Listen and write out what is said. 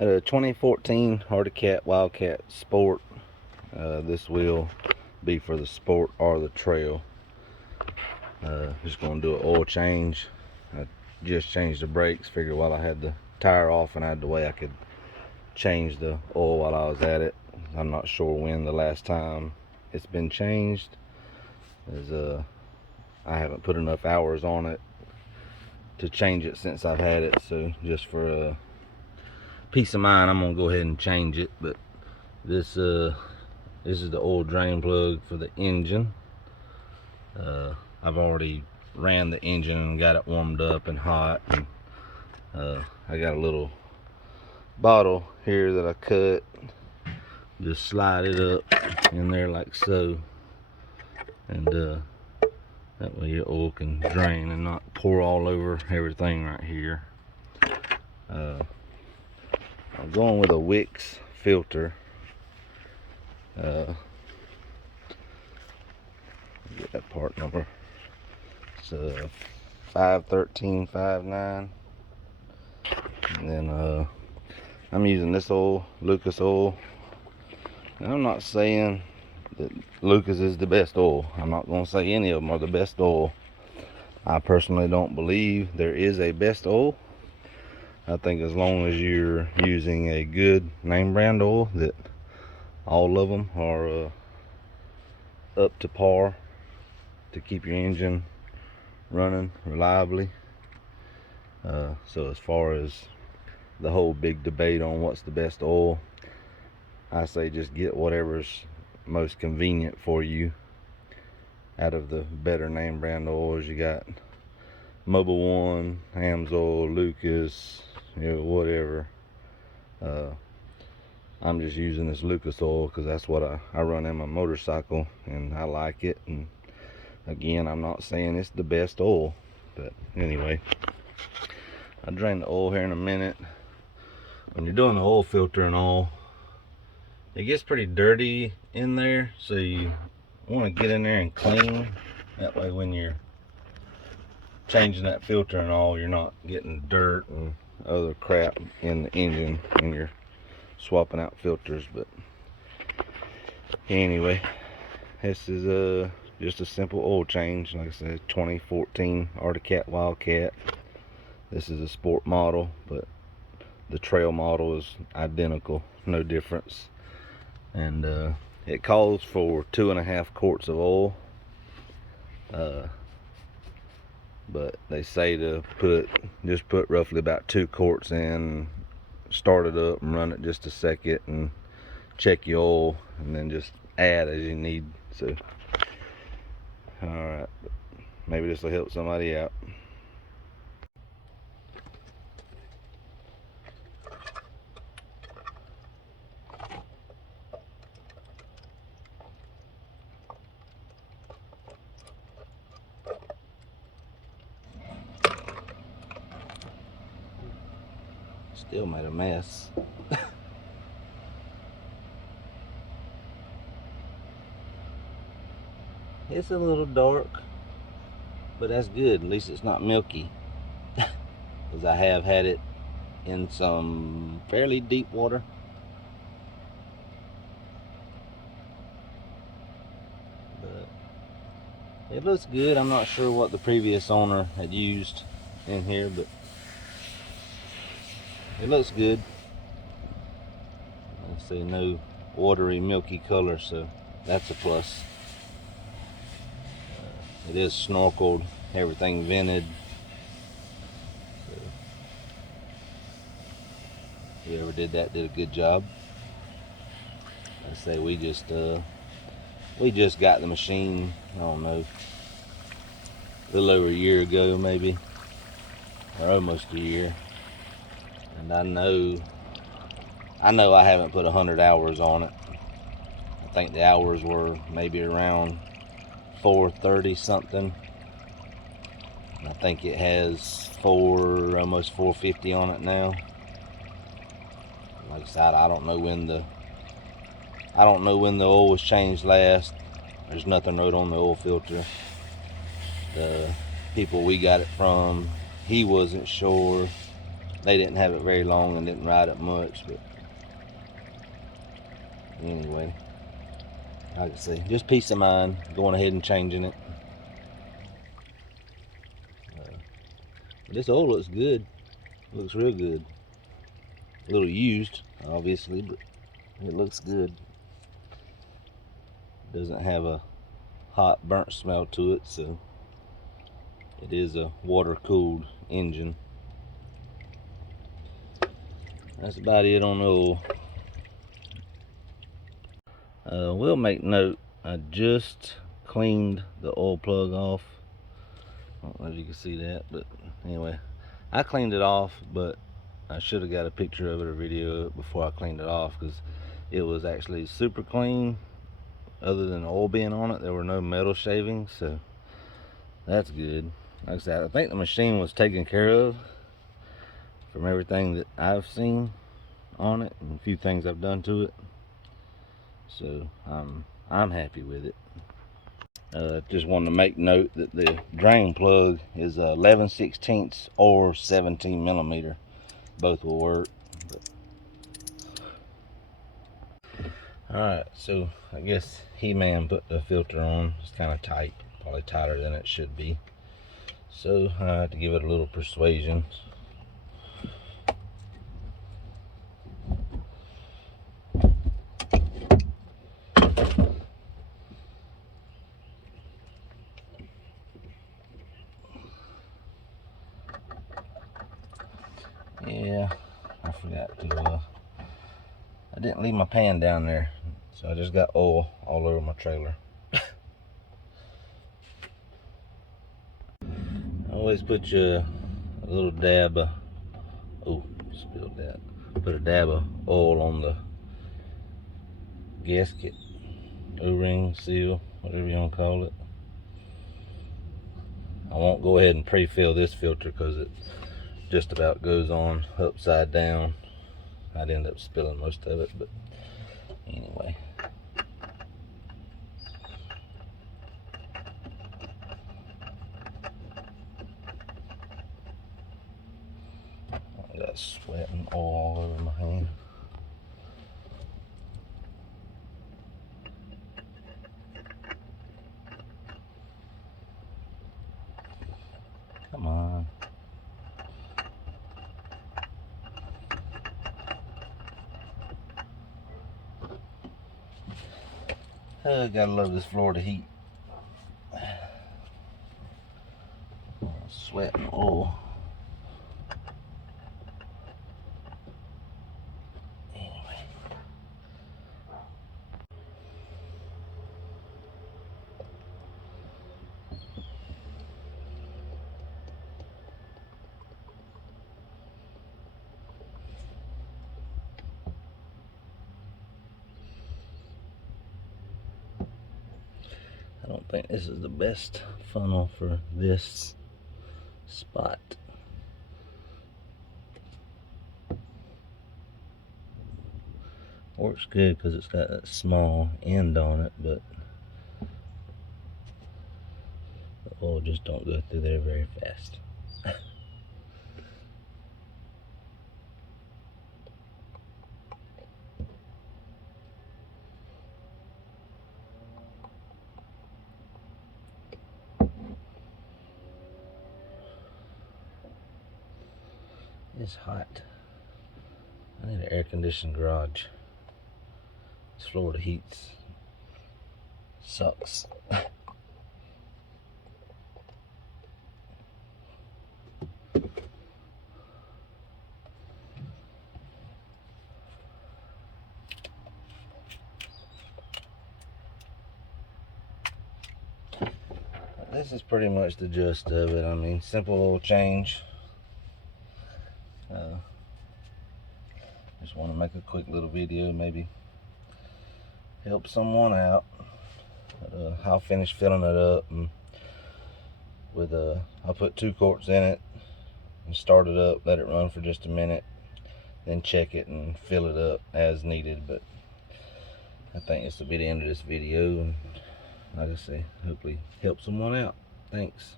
At a 2014 wildcat Sport. This will be for the sport or the trail. Just gonna do an oil change. I just changed the brakes. Figured while I had the tire off and I had the way I could change the oil while I was at it. I'm not sure when the last time it's been changed, as I haven't put enough hours on it to change it since I've had it. So just for peace of mind, I'm gonna go ahead and change it. But this is the oil drain plug for the engine. I've already ran the engine and got it warmed up and hot, and I got a little bottle here that I cut. Just slide it up in there like so, and that way your oil can drain and not pour all over everything right here. I'm going with a Wix filter. Get that part number. It's 51359. And then I'm using this oil, Lucas oil. Now, I'm not saying that Lucas is the best oil. I'm not going to say any of them are the best oil. I personally don't believe there is a best oil. I think as long as you're using a good name brand oil, that all of them are up to par to keep your engine running reliably. So as far as the whole big debate on what's the best oil, I say just get whatever's most convenient for you. Out of the better name brand oils, you got Mobile One, Amsoil, Lucas, whatever. I'm just using this Lucas oil because that's what I run in my motorcycle and I like it. And again, I'm not saying it's the best oil, but anyway, I'll drain the oil here in a minute. When you're doing the oil filter and all, it gets pretty dirty in there, so you want to get in there and clean. That way when you're changing that filter and all, you're not getting dirt and other crap in the engine when you're swapping out filters. But anyway, this is just a simple oil change. Like I said, 2014 Arctic Wildcat. This is a sport model, but the trail model is identical, no difference. And it calls for 2.5 quarts of oil, but they say to just put roughly about 2 quarts in, start it up and run it just a second and check your oil, and then just add as you need. So alright, maybe this will help somebody out. Still made a mess. It's a little dark, but that's good. At least it's not milky. Because I have had it in some fairly deep water. But it looks good. I'm not sure what the previous owner had used in here, but it looks good. Let's see, no watery, milky color, so that's a plus. It is snorkeled, everything vented. So whoever did that did a good job. I say we just got the machine, I don't know, a little over a year ago maybe, or almost a year. And I know I haven't put 100 hours on it. I think the hours were maybe around 430 something. And I think it has almost 450 on it now. Like I said, I don't know when the oil was changed last. There's nothing wrote on the oil filter. The people we got it from, he wasn't sure. they didn't have it very long and didn't ride it much, but anyway, like I say, just peace of mind going ahead and changing it. This oil looks good. Looks real good. A little used, obviously, but it looks good. Doesn't have a hot burnt smell to it, so it is a water-cooled engine. That's about it on the oil. We'll make note, I just cleaned the oil plug off. I don't know if you can see that, but anyway, I cleaned it off, but I should have got a picture of it or video of it before I cleaned it off, because it was actually super clean. Other than the oil being on it, there were no metal shavings, so that's good. Like I said, I think the machine was taken care of from everything that I've seen on it and a few things I've done to it, so I'm happy with it. Just wanted to make note that the drain plug is 11/16 or 17 millimeter. Both will work. Alright, so I guess He-Man put the filter on. It's kind of tight, probably tighter than it should be. So I had to give it a little persuasion. Yeah, I forgot to, I didn't leave my pan down there, so I just got oil all over my trailer. Always put a little dab of, oh, spilled that. Put a dab of oil on the gasket, O-ring, seal, whatever you want to call it. I won't go ahead and pre-fill this filter because it just about goes on upside down. I'd end up spilling most of it, but anyway. I got sweat and oil all over my hand. Come on. Gotta love this Florida heat. Sweat and oil. Anyway. I don't think this is the best funnel for this spot. Works good because it's got that small end on it, but the oil just don't go through there very fast. It's hot. I need an air-conditioned garage. This Florida heat sucks. This is pretty much the gist of it. I mean, simple oil change. Just want to make a quick little video, maybe help someone out. I'll finish filling it up, and with I'll put 2 quarts in it and start it up, let it run for just a minute, then check it and fill it up as needed. But I think this will be the end of this video, and like I say, hopefully help someone out. Thanks.